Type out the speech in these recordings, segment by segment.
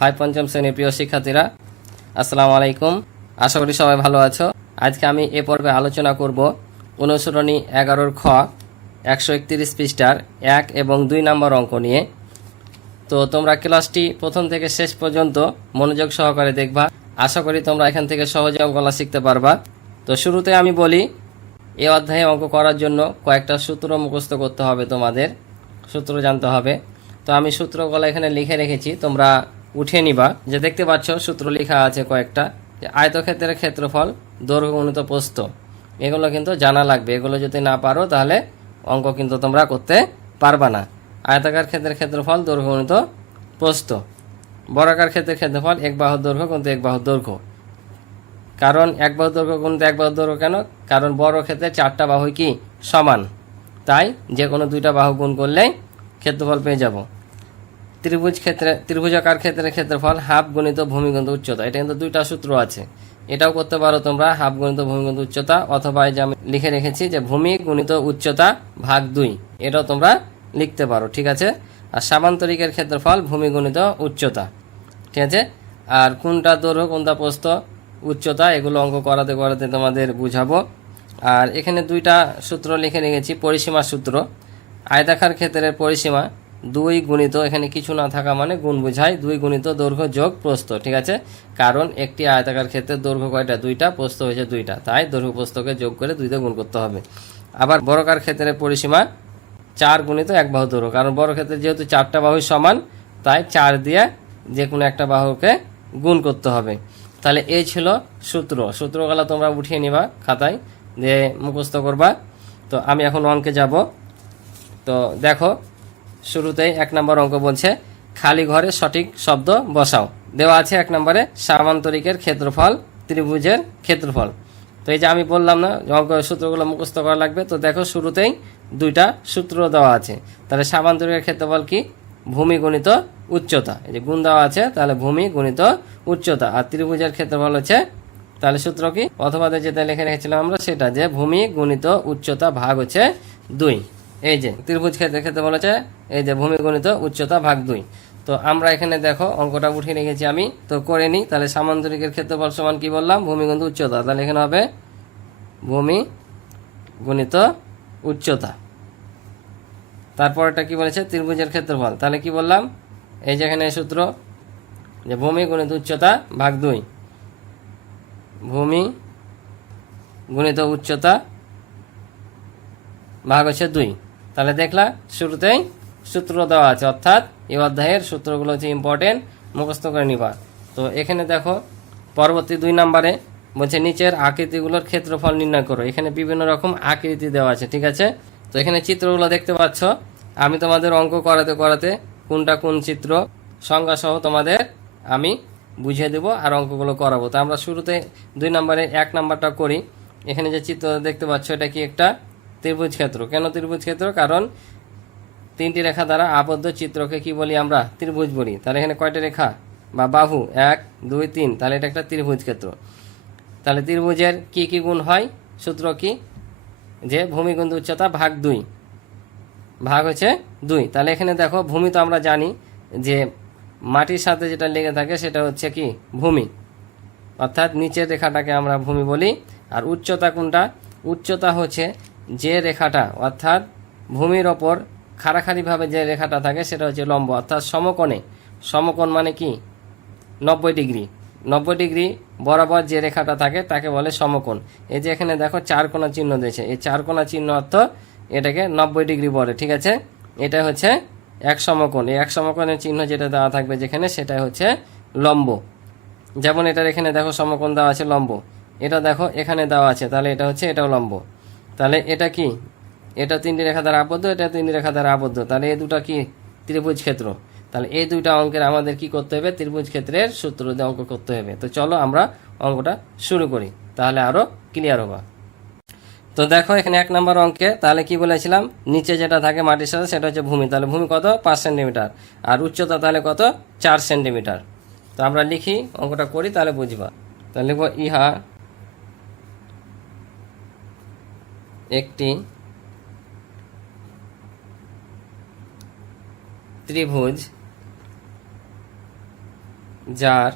High পঞ্চম শ্রেণির প্রিয় শিক্ষার্থীরা, আসসালামু আলাইকুম। আশা করি সবাই ভালো আছো। আজকে আমি এ পর্বে আলোচনা করব অনুসরণী এগারোর খ, একশো একত্রিশ পৃষ্ঠার এক এবং দুই নম্বর অঙ্ক নিয়ে। তো তোমরা ক্লাসটি প্রথম থেকে শেষ পর্যন্ত মনোযোগ সহকারে দেখবা। আশা করি তোমরা এখান থেকে সহজে অঙ্কলা শিখতে পারবা। তো শুরুতে আমি বলি, এ অধ্যায়ে অঙ্ক করার জন্য কয়েকটা সূত্র মুখস্থ করতে হবে তোমাদের। সূত্র জানতে হবে। তো আমি সূত্রগুলো এখানে লিখে রেখেছি, তোমরা উঠিয়ে নিবা। যে দেখতে পাচ্ছ, সূত্র লেখা আছে কয়েকটা। যে আয়তক্ষেত্রের ক্ষেত্রফল, দৈর্ঘ্য, গুণিত, প্রস্থ। এগুলো কিন্তু জানা লাগবে। এগুলো যদি না পারো, তাহলে অঙ্ক কিন্তু তোমরা করতে পারবা না। আয়তাকার ক্ষেত্রের ক্ষেত্রফল, দৈর্ঘ্য, গুণিত, প্রস্থ। বর্গাকার ক্ষেত্রের ক্ষেত্রফল, এক বাহুর দৈর্ঘ্য কিন্তু এক বাহুর দৈর্ঘ্য। কারণ এক বাহু দৈর্ঘ্য গুণিত এক বাহু দৈর্ঘ্য কেন? কারণ বড় ক্ষেত্রে চারটা বাহু কি? সমান। তাই যে কোনো দুইটা বাহু গুণ করলেই ক্ষেত্রফল পেয়ে যাব। ত্রিভুজ ক্ষেত্রে ত্রিভুজাকার ক্ষেত্রের ক্ষেত্রফল হাফ গণিত ভূমিগন্ত উচ্চতা। এটা কিন্তু দুইটা সূত্র আছে। এটাও করতে পারো তোমরা হাফ গণিত ভূমিগন্ত উচ্চতা অথবা যে আমি লিখে রেখেছি যে ভূমি গুণিত উচ্চতা ভাগ দুই। এটাও তোমরা লিখতে পারো, ঠিক আছে? আর সামান্তরিকের ক্ষেত্রফল ভূমি গুণিত উচ্চতা, ঠিক আছে? আর কোনটা দৈর্ঘ্য, কোনটা প্রস্থ? উচ্চতা, এগুলো অঙ্ক করাতে করাতে তোমাদের বুঝাবো। আর এখানে দুইটা সূত্র লিখে রেখেছি পরিসীমা সূত্র। আয়তাকার ক্ষেত্রের পরিসীমা দুই গুণিত, এখানে কিছু না থাকা মানে গুণ বোঝায়, দুই গুণিত দৈর্ঘ্য যোগ প্রস্থ, ঠিক আছে? কারণ একটি আয়তাকার ক্ষেত্রে দৈর্ঘ্য কয়টা? দুইটা, প্রস্থ হয়েছে দুইটা। তাই দৈর্ঘ্য প্রস্থকে যোগ করে দুইটা গুণ করতে হবে। আবার বড়কার ক্ষেত্রের পরিসীমা চার গুণিত এক বাহু দৈর্ঘ্য, কারণ বড় ক্ষেত্রে যেহেতু চারটা বাহু সমান, তাই চার দিয়ে যে কোনো একটা বাহুকে গুণ করতে হবে। তাহলে এই ছিল সূত্র। সূত্রগুলো তোমরা উঠিয়ে নিবা খাতায়, দিয়ে মুখস্থ করবা। তো আমি এখন অঙ্কে যাব। তো দেখো, শুরুতেই এক নম্বর অঙ্ক বলছে, খালি ঘরে সঠিক শব্দ বসাও। দেওয়া আছে এক নম্বরে, সামান্তরিকের ক্ষেত্রফল, ত্রিভুজের ক্ষেত্রফল। তো এই যে আমি বললাম না, অঙ্ক সূত্রগুলো মুখস্থ করা লাগবে। তো দেখো, শুরুতেই দুইটা সূত্র দেওয়া আছে। তাহলে সামান্তরিকের ক্ষেত্রফল কি? ভূমি গণিত উচ্চতা। এই যে গুণ দেওয়া আছে, তাহলে ভূমি গণিত উচ্চতা। আর ত্রিভুজের ক্ষেত্রফল হচ্ছে, তাহলে সূত্র কি? অথবা যেটা লিখে রেখেছিলাম আমরা, সেটা যে ভূমি গুণিত উচ্চতা ভাগ হচ্ছে দুই। এই যে ত্রিভুজ ক্ষেত্রে ক্ষেত্রে বলেছে এই যে ভূমি গণিত উচ্চতা ভাগ দুই। তো আমরা এখানে দেখো, অঙ্কটা উঠিয়ে রেখেছি আমি। তো করে নিই, তাহলে সামান্তরিকের ক্ষেত্রফল সমান কি বললাম? ভূমি গণিত উচ্চতা। তাহলে এখানে হবে ভূমি গণিত উচ্চতা। তারপর এটা কি বলেছে? ত্রিভুজের ক্ষেত্রফল। তাহলে কি বললাম? এই যে এখানে সূত্র, যে ভূমি গণিত উচ্চতা ভাগ দুই। ভূমি গুণিত উচ্চতা ভাগ হচ্ছে দুই। তাহলে দেখলা, শুরুতেই সূত্র দেওয়া আছে, অর্থাৎ এই অধ্যায়ের সূত্রগুলো হচ্ছে ইম্পর্টেন্ট মুখস্থ করে নিবা। তো এখানে দেখো, পরবর্তী দুই নম্বরে বলছে, নিচের আকৃতিগুলোর ক্ষেত্রফল নির্ণয় করো। এখানে বিভিন্ন রকম আকৃতি দেওয়া আছে, ঠিক আছে? তো এখানে চিত্রগুলো দেখতে পাচ্ছ। আমি তোমাদের অঙ্ক করাতে করাতে কোনটা কোন চিত্র সংজ্ঞা সহ তোমাদের আমি বুঝিয়ে দেবো আর অঙ্কগুলো করাবো। তো আমরা শুরুতে দুই নম্বরে এক নাম্বারটা করি। এখানে যে চিত্র দেখতে পাচ্ছ, এটা কি একটা ত্রিভুজ ক্ষেত্র। কেন ত্রিভুজ ক্ষেত্র? কারণ তিনটি রেখা দ্বারা আবদ্ধ চিত্রকে কি বলি আমরা? ত্রিভুজ বলি। তাহলে এখানে কয়টা রেখা? বা বাহু, এক, দুই, তিন। তাহলে এটা একটা ত্রিভুজ ক্ষেত্র। তাহলে ত্রিভুজের কি কি গুণ হয়? সূত্র কি? যে ভূমি গুণ উচ্চতা ভাগ দুই। ভাগ হচ্ছে দুই। তাহলে এখানে দেখো, ভূমি তো আমরা জানি যে মাটির সাথে যেটা লেগে থাকে সেটা হচ্ছে কি? ভূমি। অর্থাৎ নিচের রেখাটাকে আমরা ভূমি বলি, আর উচ্চতা কোনটা? উচ্চতা হচ্ছে যে রেখাটা, অর্থাৎ ভূমির ওপর খাড়াখাড়িভাবে যে রেখাটা থাকে সেটা হচ্ছে লম্ব, অর্থাৎ সমকোণে। সমকোণ মানে কি? নব্বই ডিগ্রি। নব্বই ডিগ্রি বরাবর যে রেখাটা থাকে তাকে বলে সমকোণ। এই যে এখানে দেখো চার কোণা চিহ্ন দিয়েছে। এই চার কোণা চিহ্ন অর্থ এটাকে নব্বই ডিগ্রি বলে, ঠিক আছে? এটা হচ্ছে এক সমকোণ। এই এক সমকোণের চিহ্ন যেটা দেওয়া থাকবে যেখানে সেটা হচ্ছে লম্ব। যেমন এটার এখানে দেখো সমকোণ দেওয়া আছে লম্ব। এটা দেখো এখানে দেওয়া আছে, তাহলে এটা হচ্ছে এটাও লম্ব। তাহলে এটা কি? এটা তিনটি রেখা দ্বারা আবদ্ধ, এটা তিনটি রেখা দ্বারা আবদ্ধ। তাহলে এই দুটা কি? ত্রিভুজ ক্ষেত্র। তাহলে এই দুইটা অঙ্কের আমাদের কি করতে হবে? ত্রিভুজ ক্ষেত্রের সূত্র দিয়ে অঙ্ক করতে হবে। তো চলো আমরা অঙ্কটা শুরু করি। তাহলে আরও ক্লিয়ার হবে। তো দেখো, এখানে এক নম্বর অঙ্কে, তাহলে কি বলেছিলাম? নিচে যেটা থাকে মাটির সাথে, সেটা হচ্ছে ভূমি। তাহলে ভূমি কত? পাঁচ সেন্টিমিটার। আর উচ্চতা তাহলে কত? চার সেন্টিমিটার। তো আমরা লিখি, অঙ্কটা করি, তাহলে বুঝবা। তাহলে লিখব, ইহা একটি ত্রিভুজ যার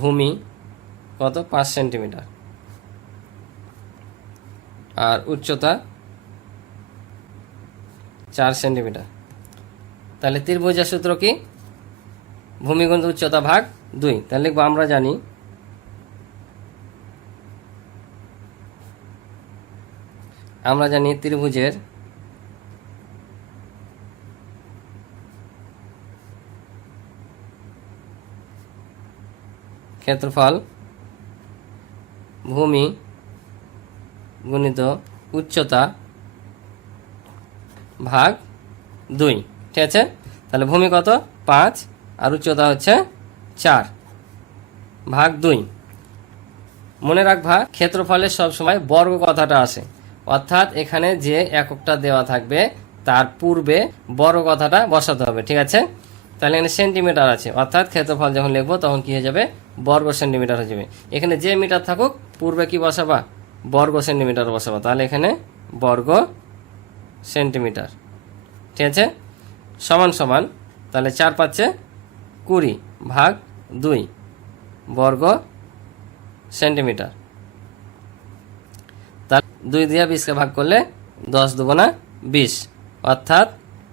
ভূমি কত? পাঁচ সেন্টিমিটার। আর উচ্চতা চার সেন্টিমিটার। তাহলে ত্রিভুজের সূত্র কি? ভূমি গুণ উচ্চতা ভাগ দুই। তাহলে লিখব, আমরা জানি আমরা জানি ত্রিভুজের ক্ষেত্রফল ভূমি গুণিত উচ্চতা ভাগ দুই, ঠিক আছে? তাহলে ভূমি কত? পাঁচ, আর উচ্চতা হচ্ছে চার। ভাগ দুই। মনে রাখবা ক্ষেত্রফলের সবসময় বর্গ কথাটা আসে। অর্থাৎ এখানে যে এককটা দেওয়া থাকবে, তার পূর্বে বর্গ কথাটা বসাতে হবে, ঠিক আছে? তাহলে এখানে সেন্টিমিটার আছে। অর্থাৎ ক্ষেত্রফল যখন লিখব, তখন কি হয়ে যাবে? বর্গ সেন্টিমিটার হয়ে যাবে। এখানে যে মিটার থাকুক, পূর্বে কি বসাবা? বর্গ সেন্টিমিটার বসাবা। তাহলে এখানে বর্গ সেন্টিমিটার। ঠিক আছে? সমান সমান, তাহলে চার পাচ্ছে কুড়ি ভাগ দুই বর্গ সেন্টিমিটার। তা দুই দিয়ে বিশকে ভাগ করলে দশ দুগুণা বিশ, অর্থাৎ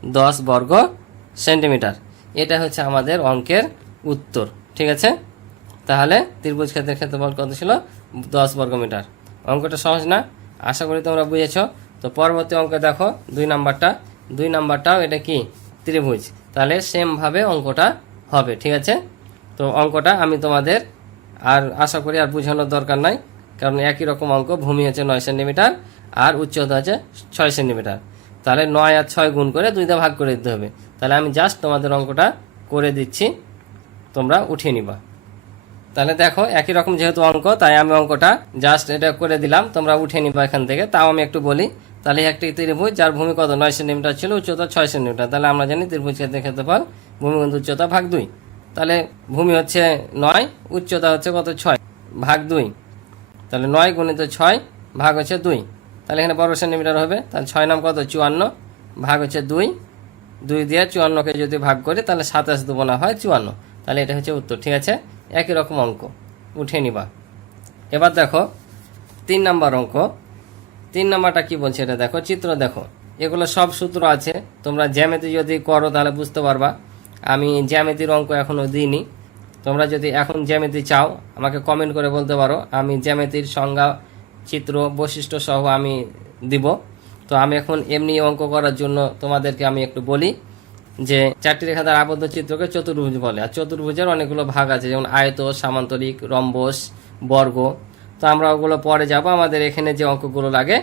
দশ বর্গ সেন্টিমিটার। এটা হচ্ছে আমাদের অঙ্কের উত্তর। ঠিক আছে? তাহলে ত্রিভুজ ক্ষেত্রের ক্ষেত্রফল কত ছিল? দশ বর্গ মিটার। অঙ্কটা সহজ না? আশা করি তোমরা বুঝেছ। তো পরবর্তী অঙ্কে দেখো, দুই নাম্বারটা। দুই নাম্বারটাও এটা কি? ত্রিভুজ। তাহলে সেমভাবে অঙ্কটা হবে, ঠিক আছে? তো অঙ্কটা আমি তোমাদের আর আশা করি আর বোঝানোর দরকার নাই, কারণ একই রকম অঙ্ক, ভূমি হচ্ছে নয় সেন্টিমিটার আর উচ্চতা আছে ছয় সেন্টিমিটার। তাহলে নয় আর ছয় গুণ করে দুইটা ভাগ করে দিতে হবে। তাহলে আমি জাস্ট তোমাদের অঙ্কটা করে দিচ্ছি। তোমরা উঠিয়ে নিবা। তাহলে দেখো, একই রকম যেহেতু অঙ্ক, তাই আমি অঙ্কটা জাস্ট এটা করে দিলাম। তোমরা উঠে নিবা এখান থেকে। তাও আমি একটু বলি, তাহলে একটি ত্রিভুজ, যার ভূমি কত নয় সেন্টিমিটার ছিল, উচ্চতা ছয় সেন্টিমিটার। তাহলে আমরা জানি ত্রিভুজ ক্ষেত্রে ক্ষেত্রফল ভূমি উচ্চতা ভাগ দুই। তাহলে ভূমি হচ্ছে নয়, উচ্চতা হচ্ছে কত? ছয়, ভাগ দুই। তাহলে নয় গুণিত ছয়, ভাগ হচ্ছে দুই। তাহলে এখানে বর্গ সেন্টিমিটার হবে, তাহলে ছয় নাম কত? চুয়ান্ন, ভাগ হচ্ছে দুই। দুই দিয়ে চুয়ান্নকে যদি ভাগ করি, তাহলে সাতাশ দুবনা হয় চুয়ান্ন। তাহলে এটা হচ্ছে উত্তর, ঠিক আছে? একই রকম অঙ্ক। উঠে নিবা। এবার দেখো, তিন নাম্বার অঙ্ক। তিন নাম্বারটা কি বলছে এটা দেখো, চিত্র দেখো। এগুলো সব সূত্র আছে, তোমরা জ্যামিতি যদি করো তাহলে বুঝতে পারবা। আমি জ্যামিতির অঙ্ক এখনও দিইনি। তোমরা যদি এখন জ্যামিতি চাও, আমাকে কমেন্ট করে বলতে পারো। আমি জ্যামিতির সংজ্ঞা, চিত্র, বৈশিষ্ট্য সহ আমি দিব। তো আমি এখন এমনি অঙ্ক করার জন্য তোমাদেরকে আমি একটু বলি। যে চারটি রেখা দ্বারা আবদ্ধ চিত্রকে চতুর্ভুজ বলে। আর চতুর্ভুজের অনেকগুলো ভাগ আছে, যেমন আয়ত সামান্তরিক রম্বস বর্গ। তো আমরা ওগুলো পরে যাব। আমাদের এখানে যে অঙ্কগুলো লাগে,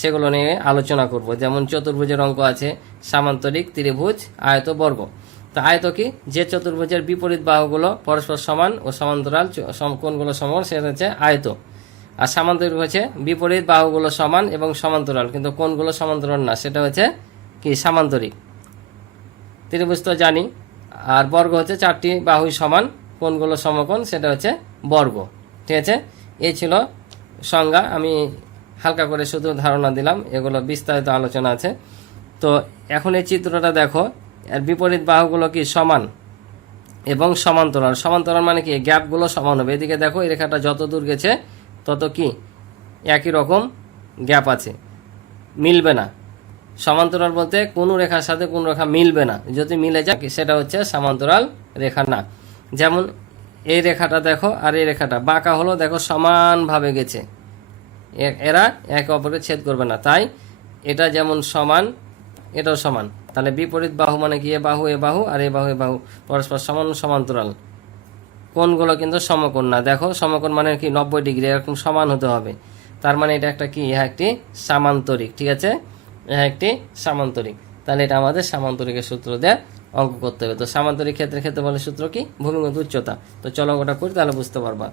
সেগুলো নিয়ে আলোচনা করব। যেমন চতুর্ভুজের অঙ্ক আছে, সামান্তরিক, ত্রিভুজ, আয়ত, বর্গ। তো আয়ত কি? যে চতুর্ভুজের বিপরীত বাহুগুলো পরস্পর সমান ও সমান্তরাল কোণগুলো সমান সেটা হচ্ছে আয়ত। আর সামান্তরিক হচ্ছে বিপরীত বাহুগুলো সমান এবং সমান্তরাল, কিন্তু কোনগুলো সমান্তরাল না, সেটা হচ্ছে কি? সামান্তরিক। ত্রিভুজ তো জানি, আর বর্গ হচ্ছে চারটি বাহুই সমান কোণগুলো সমকোণ সেটা হচ্ছে বর্গ, ঠিক আছে? এই ছিল সংজ্ঞা, আমি হালকা করে শুধু ধারণা দিলাম, এগুলো বিস্তারিত আলোচনা আছে। তো এখন এই চিত্রটা দেখো, এর বিপরীত বাহুগুলো কি সমান এবং সমান্তরাল? সমান্তরাল মানে কি? গ্যাপগুলো সমান হবে। এদিকে দেখো, এই রেখাটা যত দূর গেছে, তত কি? একই রকম গ্যাপ আছে। মিলবে না। সমান্তরাল বলতে কোনো রেখার সাথে কোনো রেখা মিলবে না। যদি মিলে যায় সেটা হচ্ছে সমান্তরাল রেখা না। যেমন এই রেখাটা দেখো আর এই রেখাটা। বাঁকা হলো দেখো সমানভাবে গেছে। এরা একে অপরকে ছেদ করবে না। তাই এটা যেমন সমান, এটাও সমান। তাহলে বিপরীত বাহু মানে কি? এ বাহু এ বাহু আর এ বাহু এ বাহু। পরস্পর সমান সমান্তরাল। কোনগুলো কিন্তু সমকোণ না। দেখো সমকোণ মানে কি? নব্বই ডিগ্রি, এরকম সমান হতে হবে। তার মানে এটা একটা কি? ইহা একটি সামান্তরিক, ঠিক আছে? একটি সামান্তরিক। তাহলে এটা আমাদের সামান্তরিকের সূত্র দিয়ে অঙ্ক করতে হবে। তো সামান্তরিক ক্ষেত্রে ক্ষেত্রে বলে সূত্র কি? ভূমিগত উচ্চতা। তো চলো ওটা করি, তাহলে বুঝতে পারবা।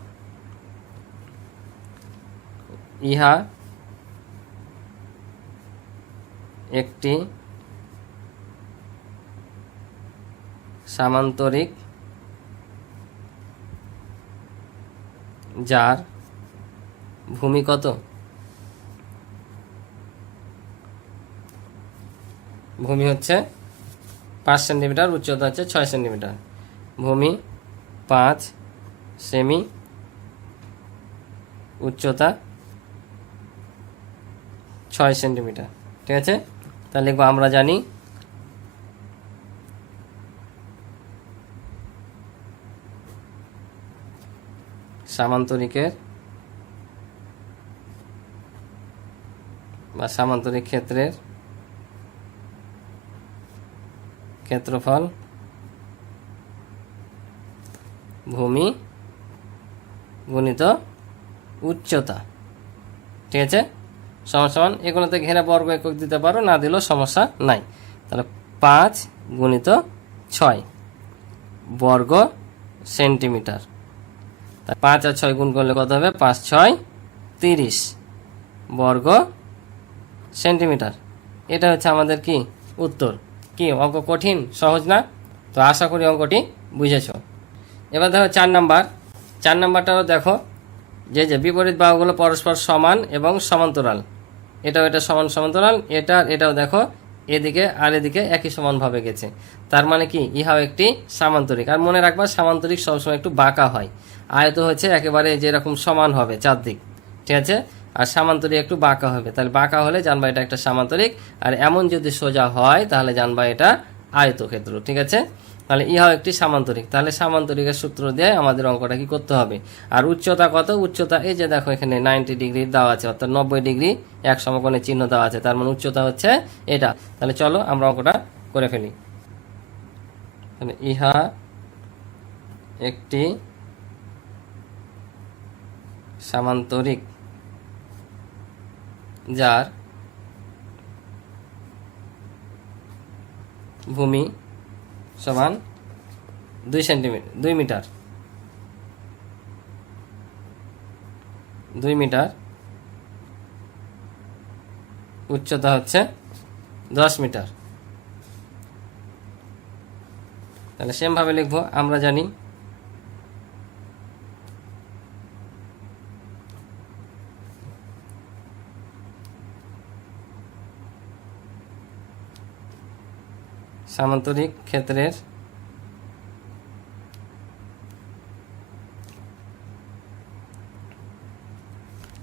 ইহা একটি সামান্তরিক যার ভূমি কত? ভূমি হচ্ছে পাঁচ সেন্টিমিটার, উচ্চতা হচ্ছে ছয় সেন্টিমিটার। ভূমি পাঁচ সেমি, উচ্চতা ছয় সেন্টিমিটার। ঠিক আছে? তাহলে লিখব, আমরা জানি সামান্তরিকের বা সামান্তরিক ক্ষেত্রের ক্ষেত্রফল ভূমি গুণিত উচ্চতা। ঠিক আছে? সমান সমান এগুলোতে ঘেরা বর্গ একক দিতে পারো, না দিলেও সমস্যা নাই। তাহলে পাঁচ গুণিত ছয় বর্গ সেন্টিমিটার। পাঁচ আর ছয় গুণ করলে কত হবে? পাঁচ, ছয়, তিরিশ বর্গ সেন্টিমিটার। এটা হচ্ছে আমাদের কি? উত্তর। কি, অঙ্ক কঠিন? সহজ না? তো আশা করি অঙ্কটি বুঝেছ। এবার দেখো চার নাম্বার। চার নাম্বারটাও দেখো, যে যে, বিপরীত বাহুগুলো পরস্পর সমান এবং সমান্তরাল। এটাও এটা সমান সমান্তরাল, এটা, এটাও দেখো, এদিকে আর এদিকে একই সমানভাবে গেছে। তার মানে কি? ইহাও একটি সামান্তরিক। আর মনে রাখবা, সামান্তরিক সবসময় একটু বাঁকা হয়। আয়ত হচ্ছে একেবারে যেরকম সমান হবে চারদিক। ঠিক আছে? আর সামান্তরিক একটু বাঁকা হবে। তাহলে বাঁকা হলে জানবা এটা একটা সামান্তরিক, আর এমন যদি সোজা হয়, তাহলে জানবা এটা আয়তক্ষেত্র, ঠিক আছে? তাহলে ইহাও একটি সামান্তরিক। তাহলে সামান্তরিকের সূত্র দিয়ে আমাদের অঙ্কটা কি করতে হবে? আর উচ্চতা কত? উচ্চতা, এই যে দেখো এখানে নাইনটি ডিগ্রি দেওয়া আছে, অর্থাৎ নব্বই ডিগ্রি এক সমকোণের চিহ্ন দেওয়া আছে, তার মানে উচ্চতা হচ্ছে এটা। তাহলে চলো আমরা অঙ্কটা করে ফেলি। তাহলে ইহা একটি সামান্তরিক। যার ভূমি সমান দুই সেন্টিমিটার, দুই মিটার। দুই মিটার। উচ্চতা হচ্ছে দশ মিটার। তাহলে সেমভাবে লিখব, আমরা জানি সামান্তরিক ক্ষেত্রের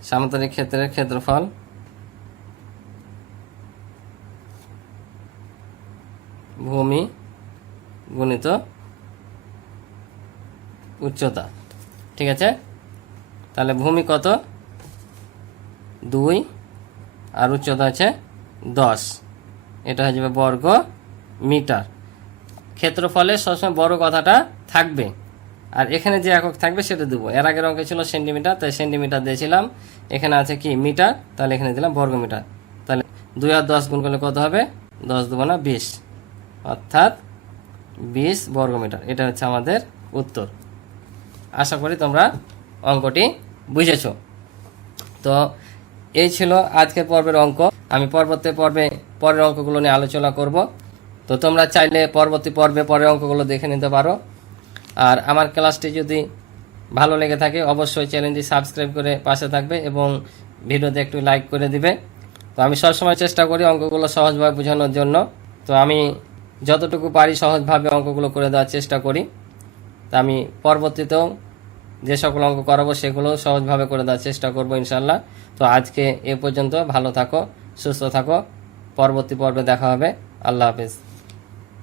সামান্তরিক ক্ষেত্রের ক্ষেত্রফল ভূমি গুণিত উচ্চতা। ঠিক আছে? তাহলে ভূমি কত? দুই। আর উচ্চতা আছে দশ। এটা হয়ে যাবে বর্গ মিটার। ক্ষেত্রফলে সবসময় বড় কথাটা থাকবে। আর এখানে যে একক থাকবে সেটা দেবো। এর আগের অঙ্কে ছিল সেন্টিমিটার, তাই সেন্টিমিটার দিয়েছিলাম। এখানে আছে কি মিটার? তাহলে এখানে দিলাম বর্গ মিটার তাহলে দুই আর দশ গুণ করলে কত হবে? দশ দেবো না বিশ। অর্থাৎ বিশ বর্গ মিটার এটা হচ্ছে আমাদের উত্তর। আশা করি তোমরা অঙ্কটি বুঝেছ। তো এই ছিল আজকের পর্বের অঙ্ক। আমি পরবর্তী পর্বে পরের অঙ্কগুলো নিয়ে আলোচনা করব। তো তোমরা চাইলে পরবর্তী পর্বে পরের অঙ্কগুলো দেখে নিতে পারো। আর আমার ক্লাসটি যদি ভালো লেগে থাকে, অবশ্যই চ্যানেলটি সাবস্ক্রাইব করে পাশে থাকবে এবং ভিডিওতে একটু লাইক করে দিবে। তো আমি সবসময় চেষ্টা করি অঙ্কগুলো সহজভাবে বোঝানোর জন্য। তো আমি যতটুকু পারি সহজভাবে অঙ্কগুলো করে দেওয়ার চেষ্টা করি। তা আমি পরবর্তীতেও যে সকল অঙ্ক করাবো সেগুলো সহজভাবে করে দেওয়ার চেষ্টা করব ইনশাল্লাহ। তো আজকে এ পর্যন্ত ভালো থাকো, সুস্থ থাকো। পরবর্তী পর্বে দেখা হবে। আল্লাহ হাফিজ।